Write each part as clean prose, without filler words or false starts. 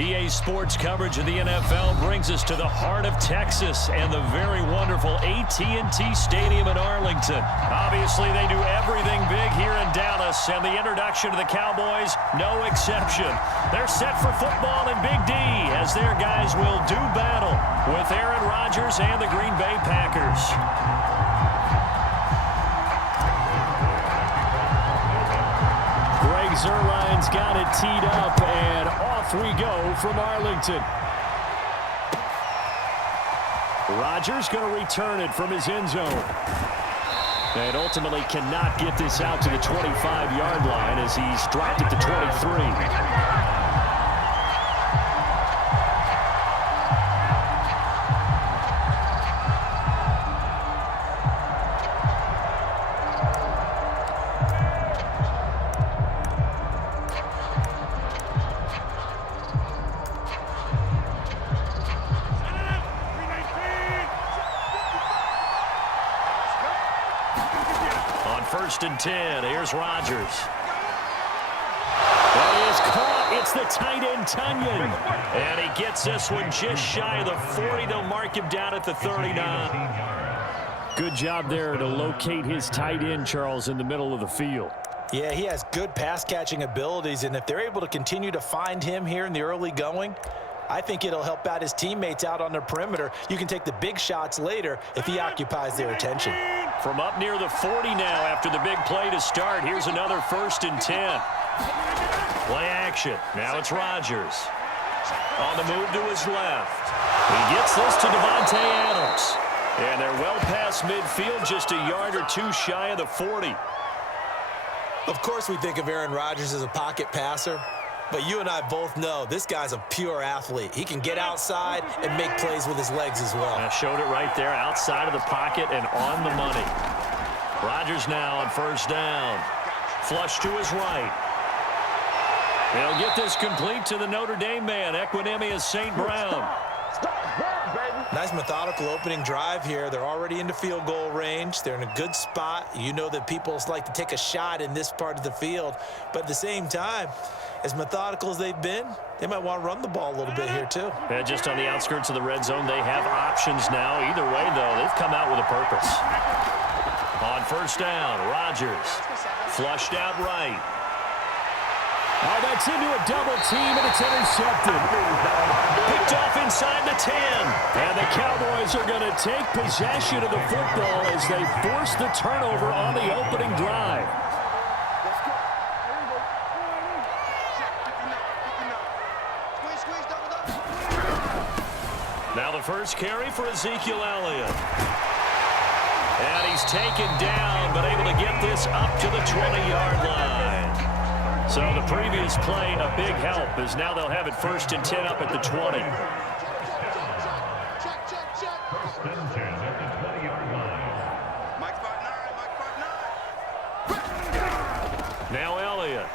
EA Sports coverage of the NFL brings us to the heart of Texas and the very wonderful AT&T Stadium in Arlington. Obviously, they do everything big here in Dallas, and the introduction to the Cowboys, no exception. They're set for football in Big D as their guys will do battle with Aaron Rodgers and the Green Bay Packers. Zerline's got it teed up, and off we go from Arlington. Rodgers going to return it from his end zone. And ultimately cannot get this out to the 25-yard line as he's dropped it to 23. First and 10. Here's Rodgers. That is caught. It's the tight end, Tunyon. And he gets this one just shy of the 40. They'll mark him down at the 39. Good job there to locate his tight end, Charles, in the middle of the field. Yeah, he has good pass-catching abilities, and if they're able to continue to find him here in the early going, I think it'll help out his teammates out on the perimeter. You can take the big shots later if he occupies their attention. From up near the 40 now after the big play to start. Here's another first and 10. Play action. Now it's Rodgers. On the move to his left. He gets this to Devontae Adams. And they're well past midfield, just a yard or two shy of the 40. Of course we think of Aaron Rodgers as a pocket passer. But you and I both know this guy's a pure athlete. He can get outside and make plays with his legs as well. I showed it right there, outside of the pocket and on the money. Rodgers now on first down. Flush to his right. They'll get this complete to the Notre Dame man, Equinemius St. Brown. Nice methodical opening drive here. They're already into field goal range. They're in a good spot. You know that people like to take a shot in this part of the field. But at the same time, as methodical as they've been, they might want to run the ball a little bit here too. Yeah, just on the outskirts of the red zone, they have options now. Either way, though, they've come out with a purpose. On first down, Rodgers flushed out right. Oh, that's into a double team, and it's intercepted. Picked off inside the 10. And the Cowboys are going to take possession of the football as they force the turnover on the opening drive. Now the first carry for Ezekiel Elliott. And he's taken down, but able to get this up to the 20-yard line. So the previous play, a big help, as now they'll have it first and 10 up at the 20. Now Elliott.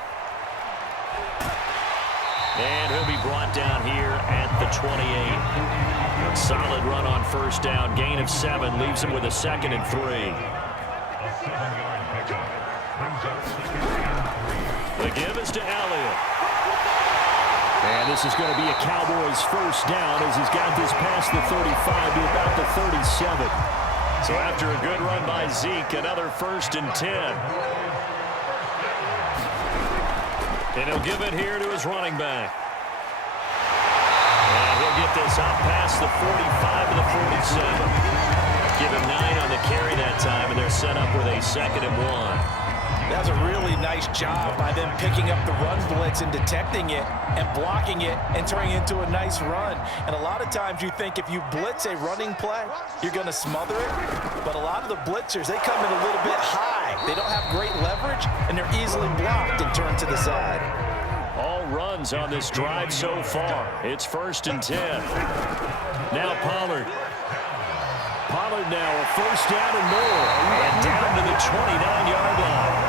And he'll be brought down here at the 28. A solid run on first down. Gain of 7 leaves him with a 2nd and 3. The give is to Elliott. And this is going to be a Cowboys first down as he's got this past the 35 to about the 37. So after a good run by Zeke, another first and 10. And he'll give it here to his running back. And he'll get this up past the 45 to the 47. Give him 9 on the carry that time, and they're set up with a 2nd and 1. That's a really nice job by them picking up the run blitz and detecting it and blocking it and turning it into a nice run. And a lot of times you think if you blitz a running play, you're going to smother it. But a lot of the blitzers, they come in a little bit high. They don't have great leverage, and they're easily blocked and turned to the side. All runs on this drive so far. It's first and 10. Now Pollard. Pollard now a first down and more. And down to the 29-yard line.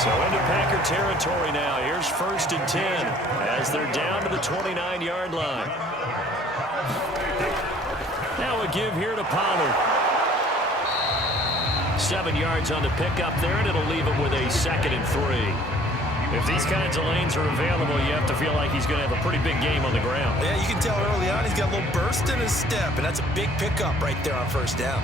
So into Packer territory now. Here's first and 10 as they're down to the 29-yard line. Now a give here to Pollard. 7 yards on the pickup there, and it'll leave him with a 2nd and 3. If these kinds of lanes are available, you have to feel like he's going to have a pretty big game on the ground. Yeah, you can tell early on he's got a little burst in his step, and that's a big pickup right there on first down.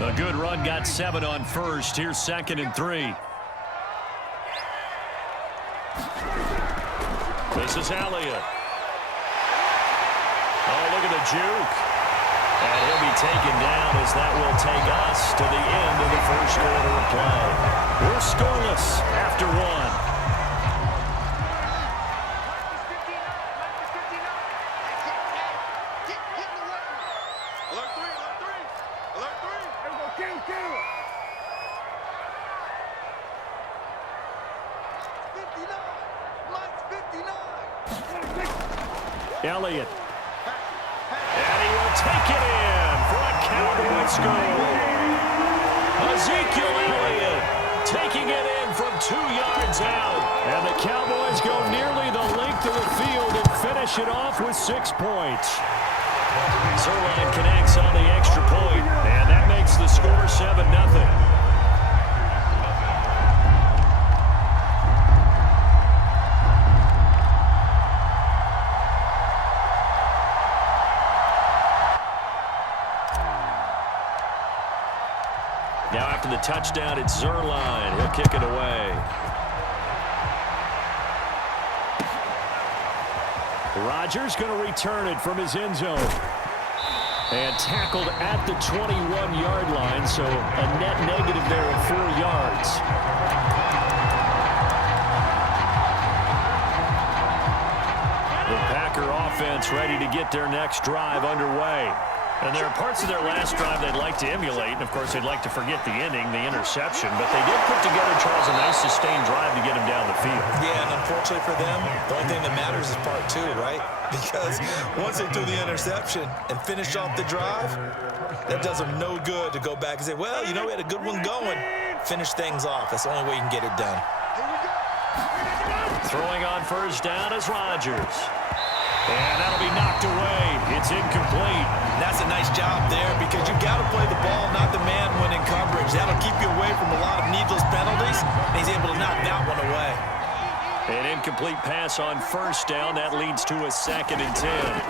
A good run, got 7 on first. Here's 2nd and 3. This is Elliott. Oh, look at the juke. And he'll be taken down as that will take us to the end of the first quarter of play. We're scoreless after 1. Elliott. And he will take it in for a Cowboy score. Ezekiel Elliott taking it in from 2 yards out. And the Cowboys go nearly the length of the field and finish it off with 6 points. Zerline connects on the extra point, and that makes the score 7-0. Now after the touchdown, it's Zerline. He'll kick it away. Rodgers going to return it from his end zone. And tackled at the 21-yard line, so a net negative there of 4 yards. The Packer offense ready to get their next drive underway. And there are parts of their last drive they'd like to emulate, and of course they'd like to forget the ending, the interception, but they did put together, Charles, a nice sustained drive to get him down the field. Yeah, and unfortunately for them, the only thing that matters is part 2, right? Because once they do the interception and finish off the drive, that does them no good to go back and say, well, you know, we had a good one going. Finish things off. That's the only way you can get it done. Throwing on first down is Rodgers. And that'll be knocked away. It's incomplete. That's a nice job there because you've got to play the ball, not the man when in coverage. That'll keep you away from a lot of needless penalties, and he's able to knock that one away. An incomplete pass on first down. That leads to a 2nd and 10.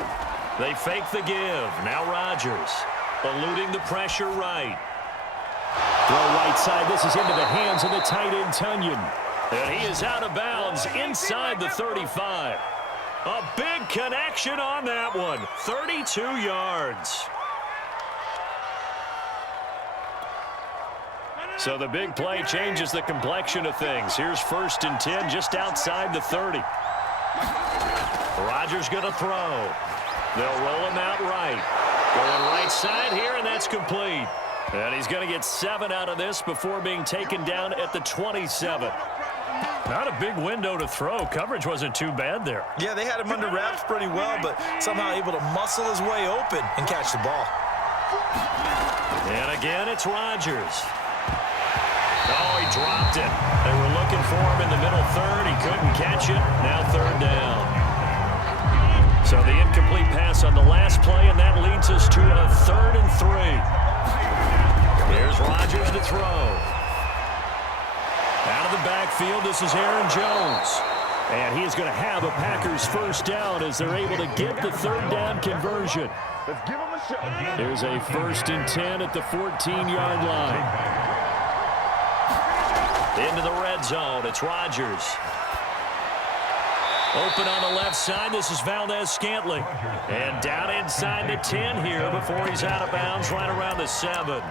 They fake the give. Now Rodgers eluding the pressure right. Throw right side. This is into the hands of the tight end, Tunyon. And he is out of bounds inside the 35. A big connection on that one. 32 yards. So the big play changes the complexion of things. Here's 1st and 10 just outside the 30. Rodgers going to throw. They'll roll him out right. Going right side here, and that's complete. And he's going to get 7 out of this before being taken down at the 27. Not a big window to throw. Coverage wasn't too bad there. Yeah, they had him under wraps pretty well, but somehow able to muscle his way open and catch the ball. And again, it's Rodgers. Oh, he dropped it. They were looking for him in the middle third. He couldn't catch it. Now 3rd down. So the incomplete pass on the last play, and that leads us to a 3rd and 3. Here's Rodgers to throw. Out of the backfield, this is Aaron Jones. And he is going to have a Packers first down as they're able to get the 3rd down conversion. Let's give him a shot. There's a 1st and 10 at the 14-yard line. Into the red zone, it's Rodgers. Open on the left side, this is Valdez-Scantling. And down inside the 10 here before he's out of bounds right around the 7.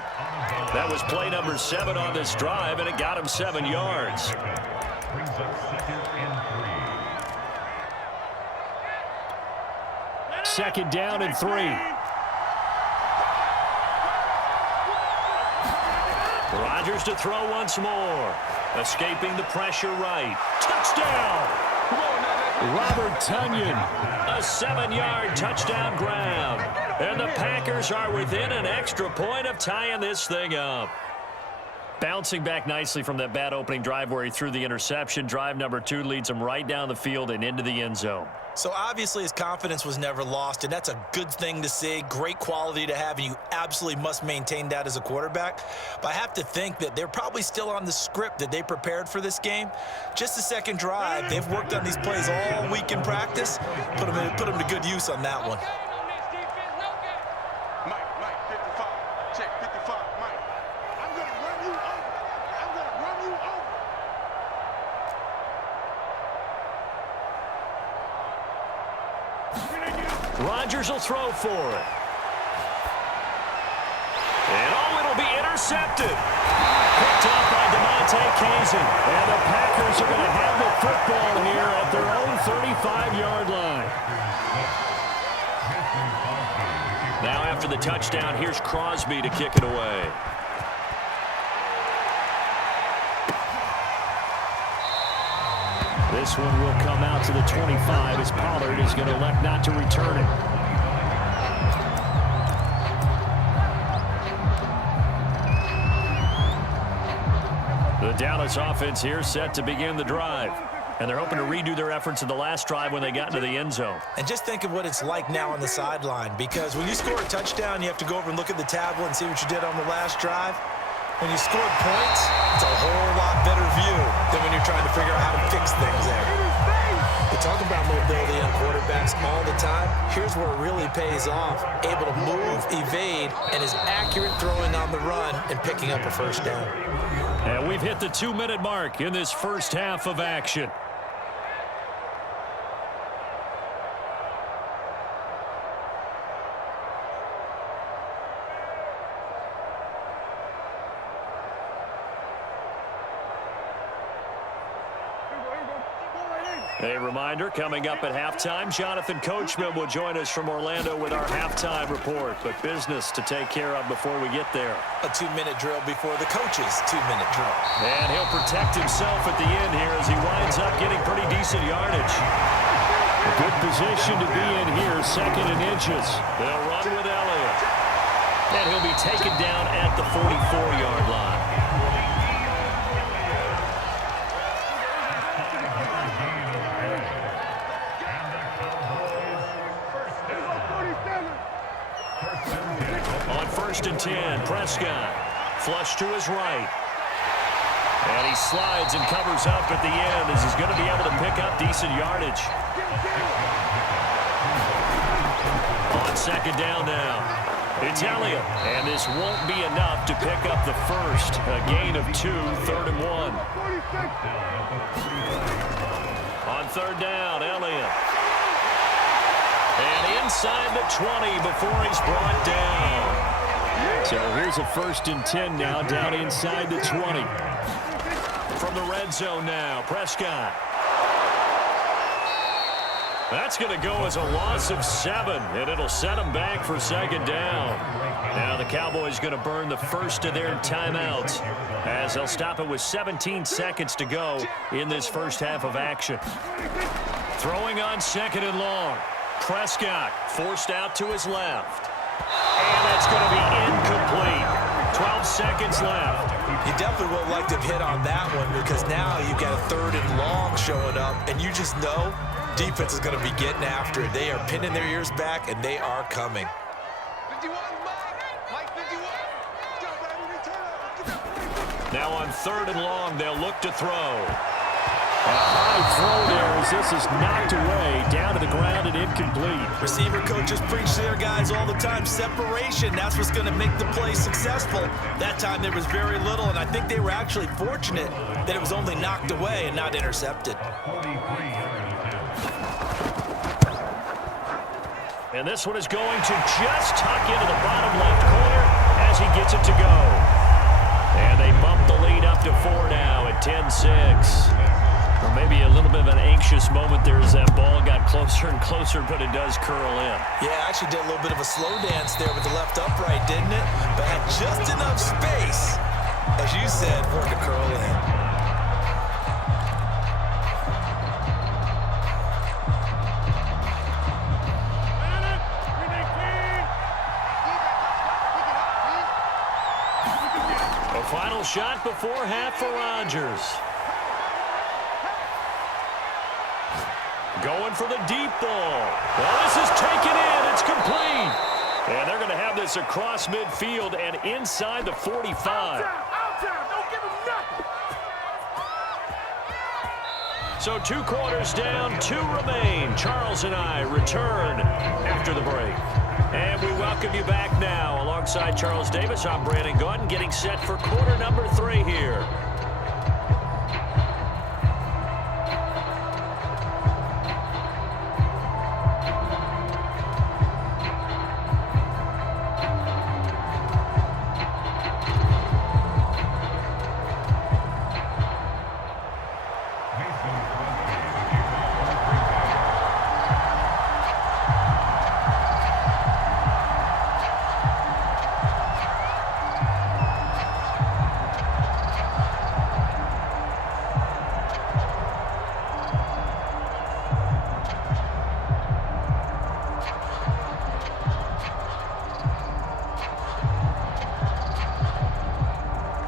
That was play number 7 on this drive, and it got him 7 yards. Second down and 3. Rodgers to throw once more. Escaping the pressure right. Touchdown! Robert Tunyon. A 7-yard touchdown grab. And the Packers are within an extra point of tying this thing up. Bouncing back nicely from that bad opening drive where he threw the interception. Drive number 2 leads him right down the field and into the end zone. So obviously his confidence was never lost, and that's a good thing to see, great quality to have, and you absolutely must maintain that as a quarterback. But I have to think that they're probably still on the script that they prepared for this game. Just the second drive, they've worked on these plays all week in practice. Put them to good use on that one. Mike, 55. Check, 55, Mike. I'm going to run you over. I'm going to run you over. Rodgers will throw for it. And it'll be intercepted. Picked up by DeMonte Kazin. And the Packers are going to have the football here at their own 35-yard line. Now after the touchdown, here's Crosby to kick it away. This one will come out to the 25 as Pollard is going to elect not to return it. The Dallas offense here set to begin the drive. And they're hoping to redo their efforts in the last drive when they got into the end zone. And just think of what it's like now on the sideline, because when you score a touchdown, you have to go over and look at the tablet and see what you did on the last drive. When you scored points, it's a whole lot better view than when you're trying to figure out how to fix things there. We talk about mobility on quarterbacks all the time. Here's where it really pays off. Able to move, evade, and is accurate throwing on the run and picking up a first down. And we've hit the 2-minute mark in this first half of action. A reminder, coming up at halftime, Jonathan Coachman will join us from Orlando with our halftime report. But business to take care of before we get there. A 2-minute drill before the coach's 2-minute drill. And he'll protect himself at the end here as he winds up getting pretty decent yardage. A good position to be in here, second and inches. They'll run with Elliott. And he'll be taken down at the 44-yard line. On 1st and 10, Prescott flush to his right. And he slides and covers up at the end as he's going to be able to pick up decent yardage. On 2nd down now, it's Elliott. And this won't be enough to pick up the first. A gain of 2, 3rd and 1. On 3rd down, Elliott. And inside the 20 before he's brought down. So here's a 1st and 10 now, down inside the 20. From the red zone now, Prescott. That's going to go as a loss of 7, and it'll set them back for 2nd down. Now the Cowboys going to burn the first of their timeouts as they'll stop it with 17 seconds to go in this first half of action. Throwing on 2nd and long. Prescott forced out to his left. And that's going to be incomplete. 12 seconds left. You definitely would like to have hit on that one, because now you've got a 3rd and long showing up, and you just know defense is going to be getting after it. They are pinning their ears back, and they are coming. 51, Mike 51. Now on 3rd and long, they'll look to throw. A high throw there as this is knocked away, down to the ground and incomplete. Receiver coaches preach to their guys all the time. Separation, that's what's going to make the play successful. That time there was very little, and I think they were actually fortunate that it was only knocked away and not intercepted. And this one is going to just tuck into the bottom left corner as he gets it to go. And they bump the lead up to 4 now at 10-6. Or maybe a little bit of an anxious moment there as that ball got closer and closer, but it does curl in. Yeah, actually did a little bit of a slow dance there with the left upright, didn't it? But had just enough space, as you said, for it to curl in. A final shot before half for Rodgers. Going for the deep ball. Well, this is taken in. It's complete. And they're going to have this across midfield and inside the 45. Out time. Don't give him nothing. So 2 quarters down, 2 remain. Charles and I return after the break. And we welcome you back now. Alongside Charles Davis, I'm Brandon Gaudin, getting set for quarter number 3 here.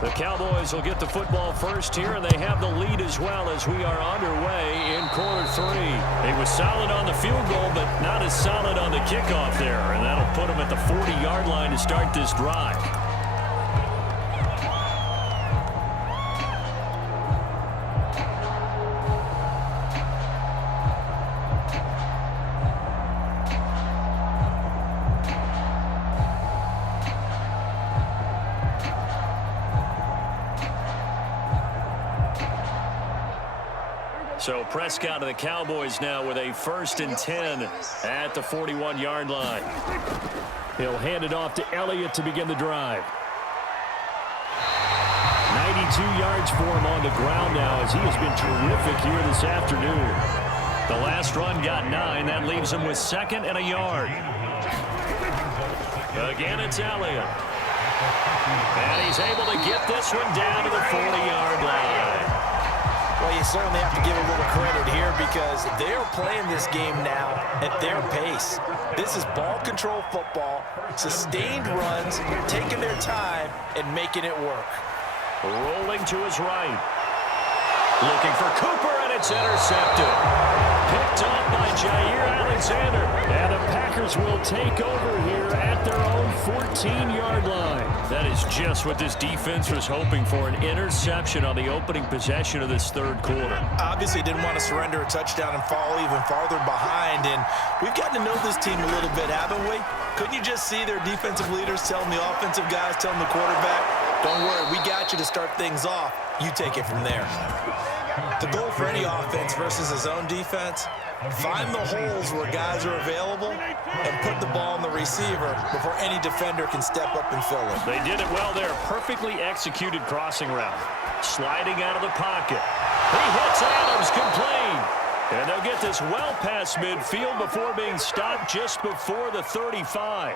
The Cowboys will get the football first here, and they have the lead as well as we are underway in quarter 3. He was solid on the field goal, but not as solid on the kickoff there, and that'll put him at the 40-yard line to start this drive. So Prescott of the Cowboys now with a 1st and 10 at the 41-yard line. He'll hand it off to Elliott to begin the drive. 92 yards for him on the ground now as he has been terrific here this afternoon. The last run got 9. That leaves him with 2nd and a yard. Again, it's Elliott. And he's able to get this one down to the 40-yard line. Well, you certainly have to give a little credit here because they're playing this game now at their pace. This is ball control football, sustained runs, taking their time and making it work. Rolling to his right. Looking for Cooper, and it's intercepted. Picked up by Jair Alexander. And the Packers will take over here at their own 14-yard line. That is just what this defense was hoping for, an interception on the opening possession of this 3rd quarter. Obviously didn't want to surrender a touchdown and fall even farther behind, and we've gotten to know this team a little bit, haven't we? Couldn't you just see their defensive leaders telling the offensive guys, telling the quarterback, don't worry, we got you to start things off. You take it from there. The goal for any offense versus a zone defense, find the holes where guys are available and put the ball on the receiver before any defender can step up and fill it. They did it well there. Perfectly executed crossing route. Sliding out of the pocket. He hits Adams complete. And they'll get this well past midfield before being stopped just before the 35.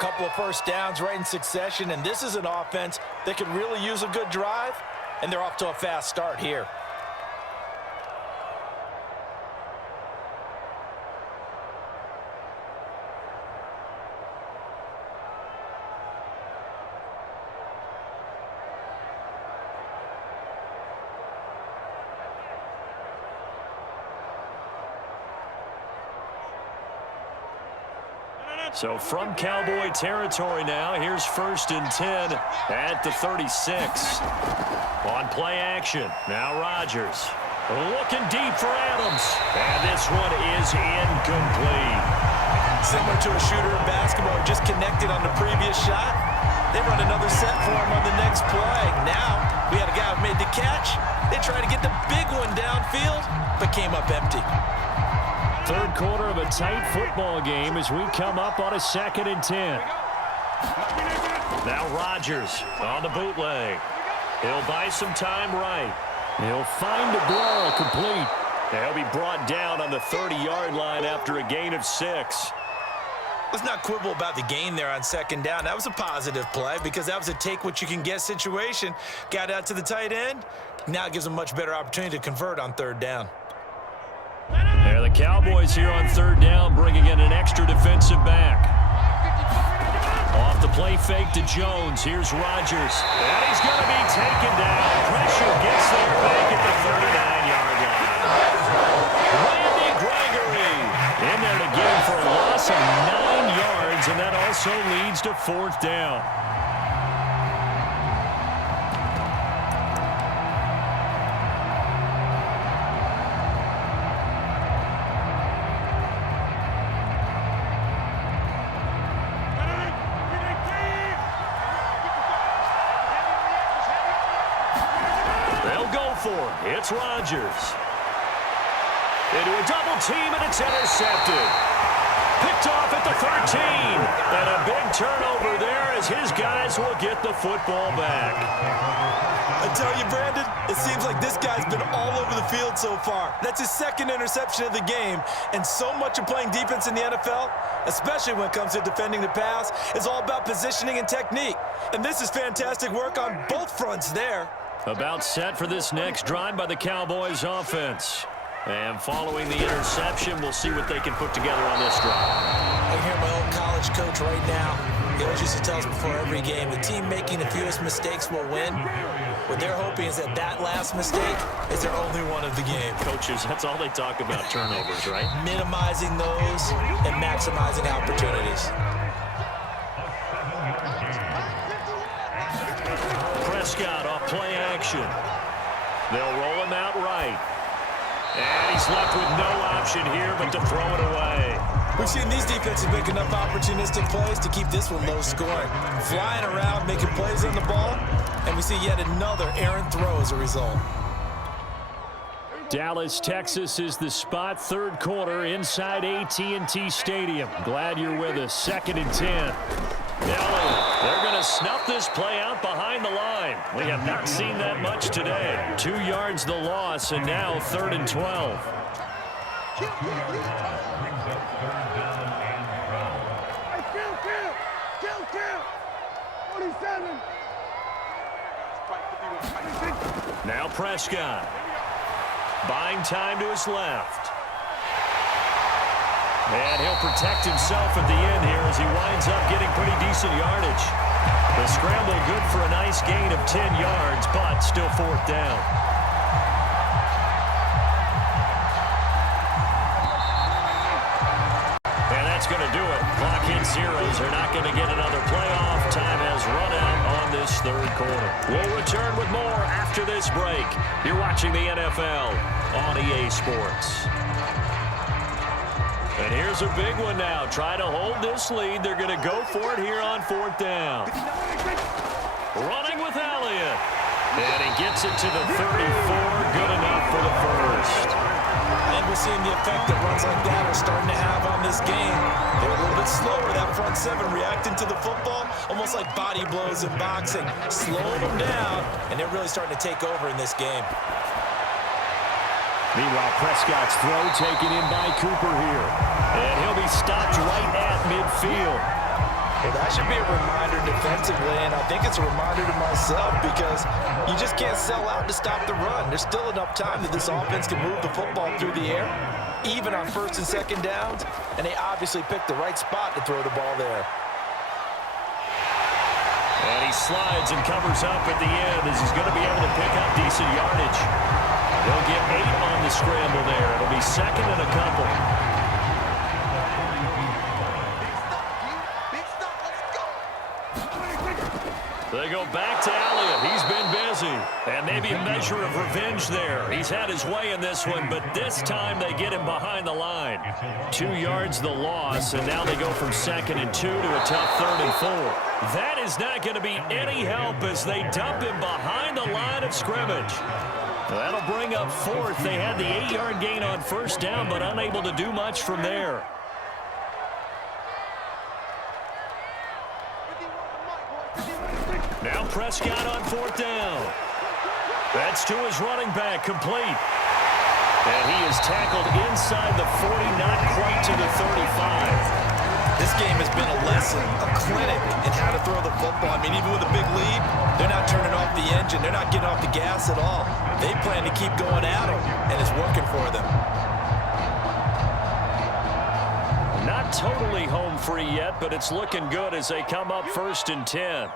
Couple of first downs right in succession, and this is an offense that could really use a good drive, and they're off to a fast start here. So from Cowboy territory now, here's 1st and 10 at the 36. On play action, now Rodgers. Looking deep for Adams. And this one is incomplete. Similar to a shooter in basketball, just connected on the previous shot. They run another set for him on the next play. Now, we had a guy who made the catch. They tried to get the big one downfield, but came up empty. 3rd quarter of a tight football game as we come up on a 2nd and 10. Now Rodgers on the bootleg. He'll buy some time right. He'll find the ball complete. He'll be brought down on the 30-yard line after a gain of 6. Let's not quibble about the gain there on 2nd down. That was a positive play because that was a take-what-you-can-get situation. Got out to the tight end. Now it gives them a much better opportunity to convert on 3rd down. There the Cowboys here on 3rd down, bringing in an extra defensive back. Off the play fake to Jones. Here's Rodgers. And he's going to be taken down. Pressure gets there back at the 39-yard line. Randy 4th down. It's Rodgers. Into a double team, and it's intercepted. Picked off at the 13. And a big turnover there as his guys will get the football back. I tell you, Brandon, it seems like this guy's been all over the field so far. That's his 2nd interception of the game. And so much of playing defense in the NFL, especially when it comes to defending the pass, is all about positioning and technique. And this is fantastic work on both fronts there. About set for this next drive by the Cowboys offense. And following the interception, we'll see what they can put together on this drive. I hear my old college coach right now. He always used to tell us before every game, the team making the fewest mistakes will win. What they're hoping is that that last mistake is their only one of the game. Coaches, that's all they talk about, turnovers, right? Minimizing those and maximizing opportunities. Prescott off play action. They'll roll him out right. And he's left with no option here but to throw it away. We've seen these defenses make enough opportunistic plays to keep this one low scoring. Flying around, making plays on the ball, and we see yet another errant throw as a result. Dallas, Texas is the spot. 3rd quarter inside AT&T Stadium. Glad you're with us. 2nd and 10. They're going to snuff this play out behind the line. We have not seen that much today. 2 yards the loss, and now 3rd and 12. Now Prescott. Buying time to his left. And he'll protect himself at the end here as he winds up getting pretty decent yardage. The scramble good for a nice gain of 10 yards, but still 4th down. And that's going to do it. Clock hit zeros. They're not going to get another playoff. Time has run out on this 3rd quarter. We'll return with more after this break. You're watching the NFL on EA Sports. And here's a big one now. Try to hold this lead. They're going to go for it here on 4th down. Running with Elliott. And he gets it to the 34. Good enough for the first. And we're seeing the effect that runs like that are starting to have on this game. They're a little bit slower, that front 7 reacting to the football, almost like body blows in boxing, slowing them down, and they're really starting to take over in this game. Meanwhile, Prescott's throw taken in by Cooper here. And he'll be stopped right at midfield. Well, that should be a reminder defensively, and I think it's a reminder to myself because you just can't sell out to stop the run. There's still enough time that this offense can move the football through the air, even on 1st and 2nd downs, and they obviously picked the right spot to throw the ball there. And he slides and covers up at the end as he's going to be able to pick up decent yardage. He'll get 8 on the scramble there. It'll be 2nd and a couple. They go back to Elliott. He's been busy. And maybe a measure of revenge there. He's had his way in this one, but this time they get him behind the line. 2 yards the loss, and now they go from 2nd and 2 to a tough 3rd and 4. That is not going to be any help as they dump him behind the line of scrimmage. That'll bring up 4th. They had the 8-yard gain on 1st down, but unable to do much from there. Now Prescott on 4th down. That's to his running back, complete. And he is tackled inside the 40, not quite to the 35. This game has been a lesson, a clinic in how to throw the football. I mean, even with a big lead, they're not turning off the engine. They're not getting off the gas at all. They plan to keep going at them, and it's working for them. Not totally home free yet, but it's looking good as they come up 1st and 10.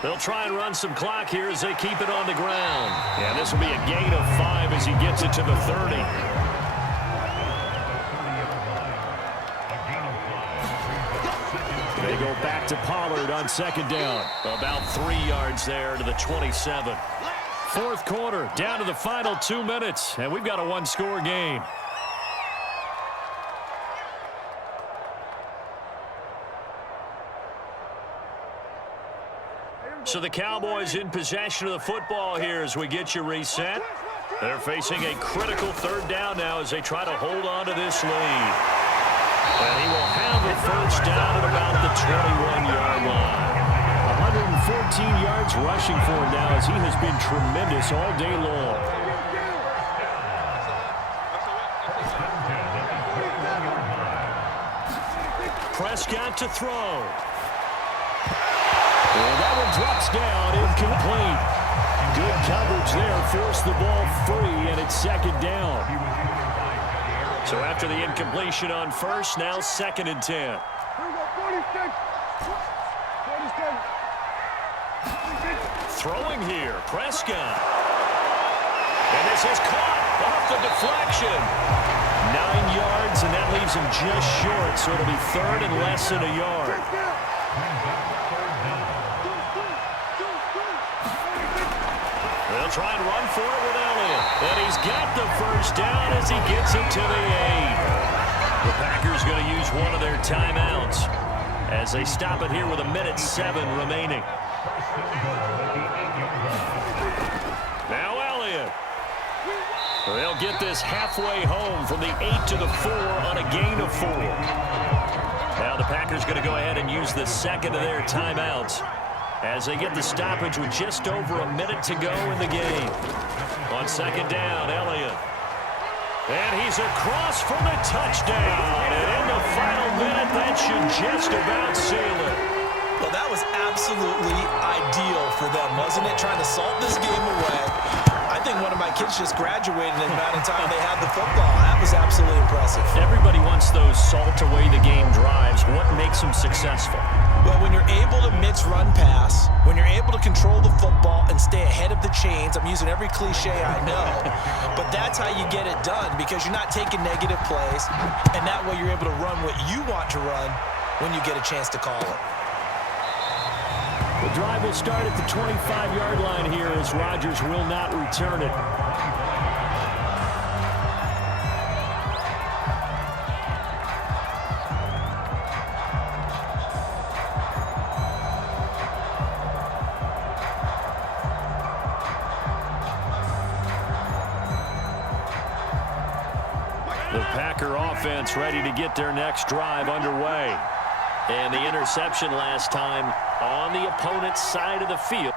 They'll try and run some clock here as they keep it on the ground. And this will be a gain of 5 as he gets it to the 30. They go back to Pollard on second down. About 3 yards there to the 27. Fourth quarter, down to the final 2 minutes, and we've got a one-score game. So the Cowboys in possession of the football here as we get you reset. They're facing a critical third down now as they try to hold on to this lead. And he will have a first down at about the 21-yard line. 114 yards rushing for him now as he has been tremendous all day long. Prescott to throw. And that one drops down, incomplete. Good coverage there, forced the ball free, and it's second down. So after the incompletion on first, now second and 10. Throwing here, Prescott. And this is caught off the deflection. 9 yards, and that leaves him just short, so it'll be third and less than a yard. They'll try and run for it with Elliott. And he's got the first down as he gets it to the 8. The Packers going to use one of their timeouts as they stop it here with 1:07 remaining. Now Elliott. They'll get this halfway home from the 8 to the 4 on a gain of 4. Now the Packers going to go ahead and use the second of their timeouts as they get the stoppage with just over a minute to go in the game. On second down, Elliott. And he's across for the touchdown. And in the final minute, that should just about seal it. Well, that was absolutely ideal for them, wasn't it? Trying to salt this game away. I think one of my kids just graduated in the amount of time they had the football. That was absolutely impressive. Everybody wants those salt-away-the-game drives. What makes them successful? Well, when you're able to mix run-pass, when you're able to control the football and stay ahead of the chains, I'm using every cliche I know, but that's how you get it done because you're not taking negative plays, and that way you're able to run what you want to run when you get a chance to call it. The drive will start at the 25-yard line here as Rodgers will not return it. The Packer offense ready to get their next drive underway. And the interception last time on the opponent's side of the field.